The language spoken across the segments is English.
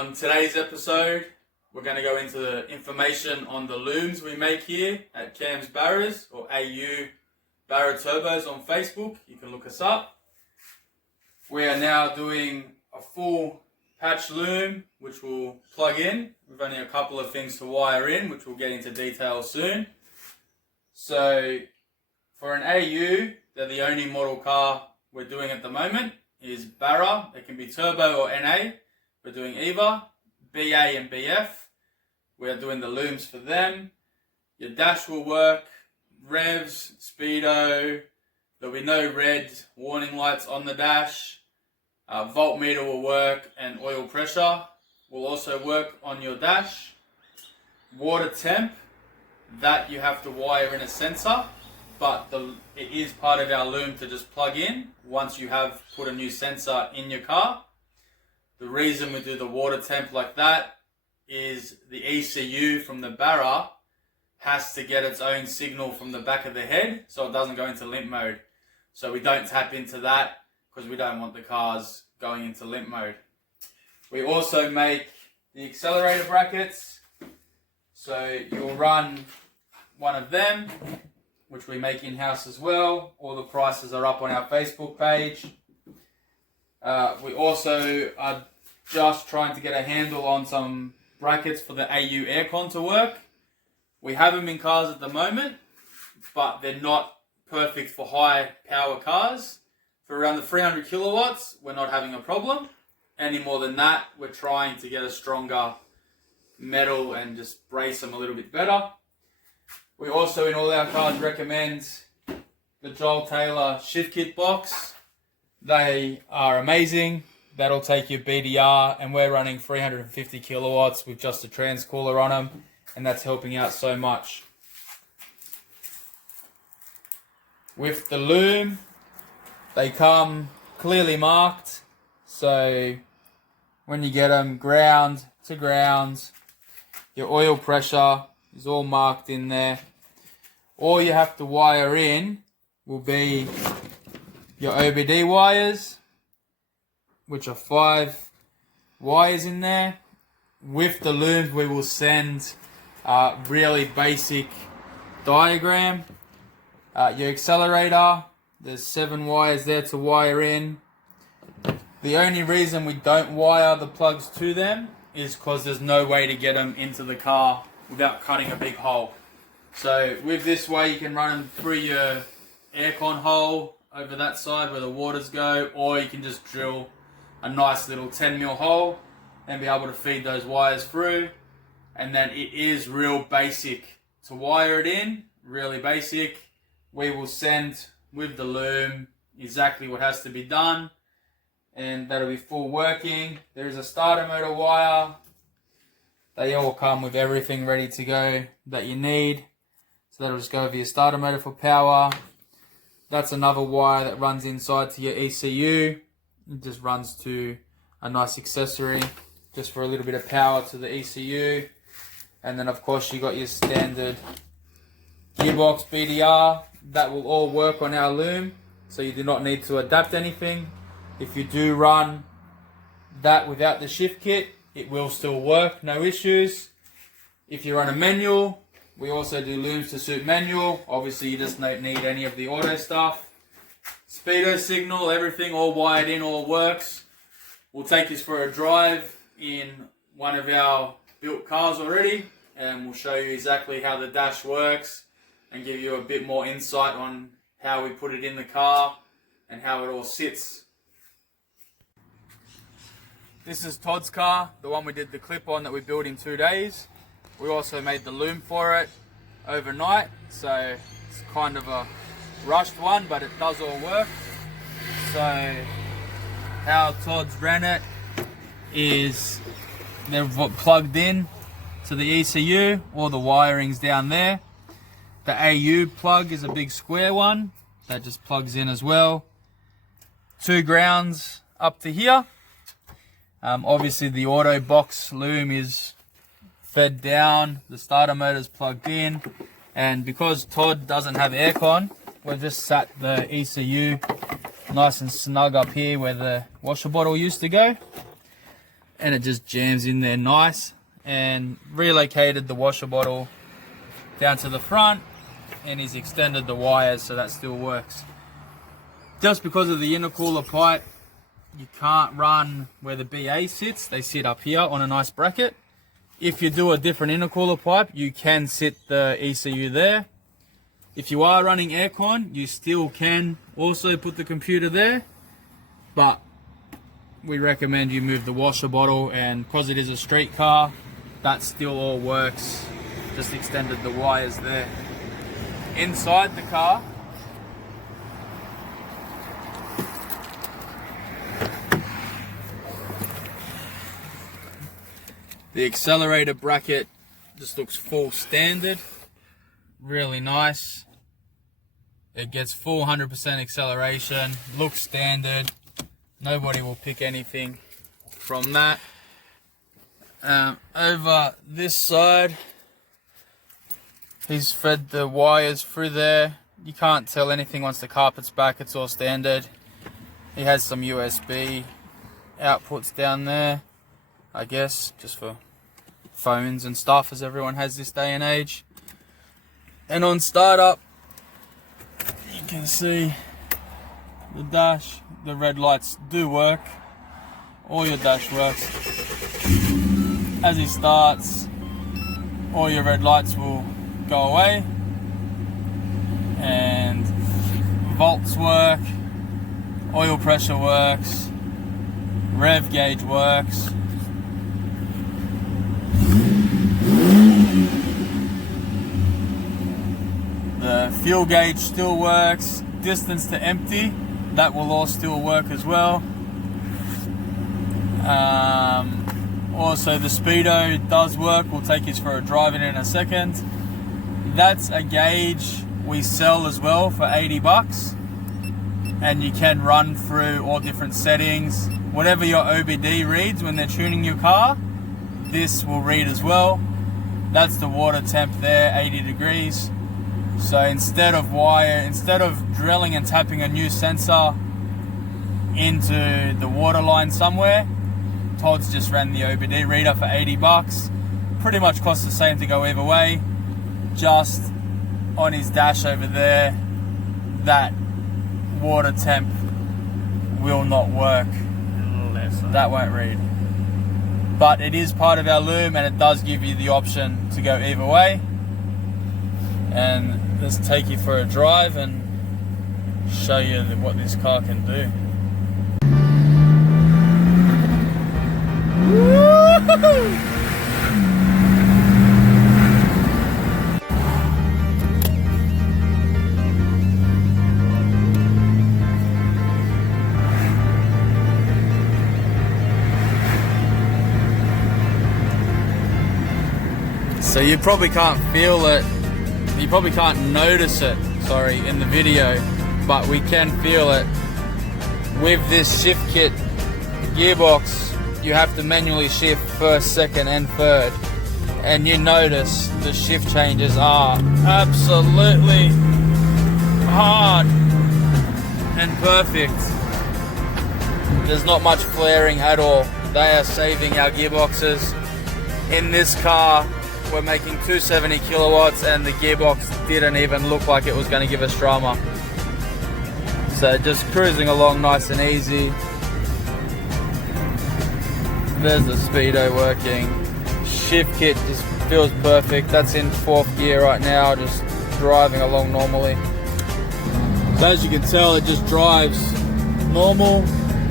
On today's episode, we're going to go into the information on the looms we make here at Cam's Barras, or AU Barra Turbos on Facebook. You can look us up. We are now doing a full patch loom, which we'll plug in. We've only a couple of things to wire in, which we'll get into detail soon. So for an AU, they're the only model car we're doing at the moment, is Barra. It can be Turbo or NA. We're doing either BA and BF. We're doing the looms for them. Your dash will work, revs, speedo. There'll be no red warning lights on the dash. Voltmeter will work, and oil pressure will also work on your dash. Water temp, that you have to wire in a sensor, but it is part of our loom to just plug in once you have put a new sensor in your car. The reason we do the water temp like that is the ECU from the Barra has to get its own signal from the back of the head so it doesn't go into limp mode. So we don't tap into that because we don't want the cars going into limp mode. We also make the accelerator brackets. So you'll run one of them, which we make in-house as well. All the prices are up on our Facebook page. We also are just trying to get a handle on some brackets for the AU aircon to work. We have them in cars at the moment, but they're not perfect for high power cars. For around the 300 kilowatts, we're not having a problem. Any more than that, we're trying to get a stronger metal and just brace them a little bit better. We also, in all our cars, recommend the Joel Taylor shift kit box. They are amazing. That'll take your BDR, and we're running 350 kilowatts with just a transcooler on them, and that's helping out so much. With the loom, they come clearly marked, so when you get them ground to ground, your oil pressure is all marked in there. All you have to wire in will be your OBD wires, which are 5 wires in there. With the looms, we will send a really basic diagram. Your accelerator, there's 7 wires there to wire in. The only reason we don't wire the plugs to them is because there's no way to get them into the car without cutting a big hole. So with this way, you can run them through your aircon hole over that side where the waters go, or you can just drill a nice little 10mm hole and be able to feed those wires through. And then it is real basic to wire it in, really basic. We will send with the loom exactly what has to be done, and that'll be full working. There is a starter motor wire. They all come with everything ready to go that you need. So that'll just go over your starter motor for power. That's another wire that runs inside to your ECU. It just runs to a nice accessory just for a little bit of power to the ECU. And then of course you got your standard gearbox BDR. That will all work on our loom, so you do not need to adapt anything. If you do run that without the shift kit, it will still work, no issues. If you run a manual, we also do looms to suit manual. Obviously you just don't need any of the auto stuff. Speedo signal, everything all wired in, all works. We'll take you for a drive in one of our built cars already, and we'll show you exactly how the dash works and give you a bit more insight on how we put it in the car and how it all sits. This is Todd's car, the one we did the clip on that we built in 2 days. We also made the loom for it overnight, so it's kind of a rushed one, but it does all work. So how Todd's ran it is they're plugged in to the ECU, all the wiring's down there. The AU plug is a big square one that just plugs in as well. 2 grounds up to here. Obviously the auto box loom is fed down, the starter motor's plugged in, and because Todd doesn't have aircon, we've just sat the ECU nice and snug up here where the washer bottle used to go. and it just jams in there nice. And relocated the washer bottle down to the front, and he's extended the wires so that still works. Just because of the intercooler pipe, you can't run where the BA sits. They sit up here on a nice bracket. If you do a different intercooler pipe, you can sit the ECU there. If you are running aircon, you still can also put the computer there, but we recommend you move the washer bottle, and because it is a street car, that still all works. Just extended the wires there. Inside the car, the accelerator bracket just looks full standard, really nice. It gets full 100% acceleration, looks standard. Nobody will pick anything from that. Over this side, he's fed the wires through there. You can't tell anything once the carpet's back, it's all standard. He has some USB outputs down there, I guess, just for phones and stuff, as everyone has this day and age. And on startup, you can see the dash, the red lights do work. All your dash works. As he starts, all your red lights will go away, and volts work, oil pressure works, rev gauge works. The fuel gauge still works. Distance to empty, that will all still work as well. Also the speedo does work. We'll take you for a drive in a second. That's a gauge we sell as well for 80 bucks, and you can run through all different settings. Whatever your OBD reads when they're tuning your car, this will read as well. That's the water temp there, 80 degrees. So instead of drilling and tapping a new sensor into the water line somewhere, Todd's just ran the OBD reader for 80 bucks. Pretty much costs the same to go either way. Just on his dash over there, that water temp will not work. That won't read. But it is part of our loom, and it does give you the option to go either way. And let's take you for a drive and show you what this car can do. Woo-hoo-hoo! So you probably can't feel it, you probably can't notice it, sorry, in the video, but we can feel it. With this shift kit gearbox, you have to manually shift first, second and third, and you notice the shift changes are absolutely hard and perfect. There's not much flaring at all. They are saving our gearboxes. In this car, we're making 270 kilowatts, and the gearbox didn't even look like it was going to give us drama. So just cruising along nice and easy. There's the speedo working. Shift kit just feels perfect. That's in 4th gear right now, just driving along normally. So as you can tell, it just drives normal,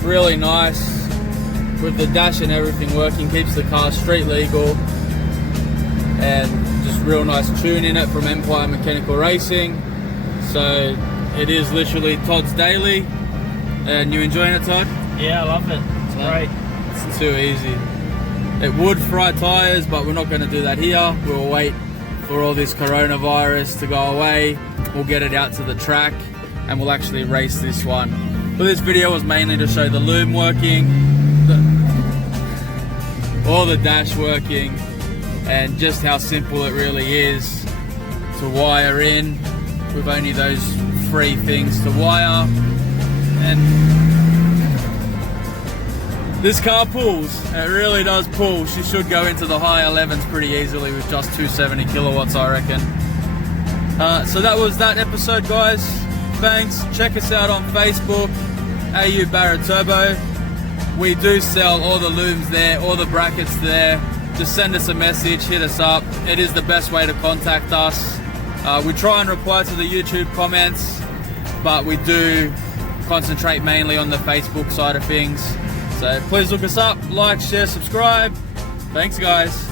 really nice. With the dash and everything working, keeps the car street legal. And just real nice tune in it from Empire Mechanical Racing. So it is literally Todd's daily. And you enjoying it, Todd? Yeah, I love it. It's great. It's too easy. It would fry tyres, but we're not going to do that here. We'll wait for all this coronavirus to go away. We'll get it out to the track and we'll actually race this one. But this video was mainly to show the loom working, all the dash working, and just how simple it really is to wire in with only those 3 things to wire. And This car pulls. It really does pull. She should go into the high 11s pretty easily with just 270 kilowatts, I reckon. So that was that episode, guys. Thanks. Check us out on Facebook, AU Barra Turbo. We do sell all the looms there, all the brackets there. Just send us a message, hit us up. It is the best way to contact us. We try and reply to the YouTube comments, but we do concentrate mainly on the Facebook side of things. So please look us up, like, share, subscribe. Thanks, guys.